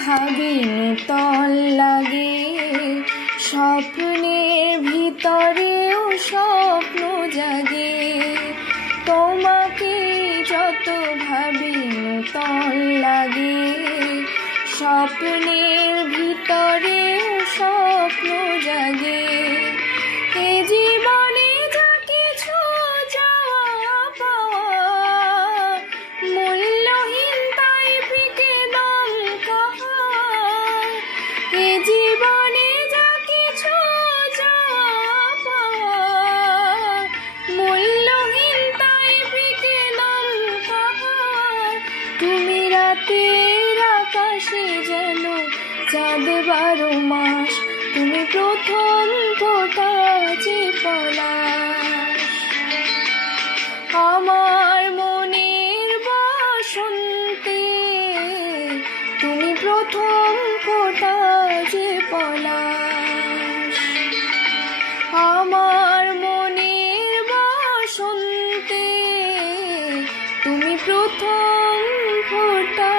ভাবি নূতন লাগে, স্বপ্নের ভিতরেও স্বপ্ন জাগে। তোমাকে যত ভাবি নূতন লাগে, স্বপ্নের ভিতরেও স্বপ্ন জাগে। এ জীবনে যা কিছু চাওয়া পাওয়া মূল্যহীন, তাই ফিকে দাম কাহা। এ জীবনে যা কিছু চাওয়া পাওয়া মূল্যহীন, তাই ফিকে দাম কাহা। তুমি রাতের আকাশে যেন চাঁদ 12 মাস, তুমি প্রথম ফোঁটা যে পলাশ। আমার মনের বসন্তে তুমি প্রথম ফোঁটা যে পলাশ। আমার মনের বসন্তে তুমি প্রথম ফোঁটা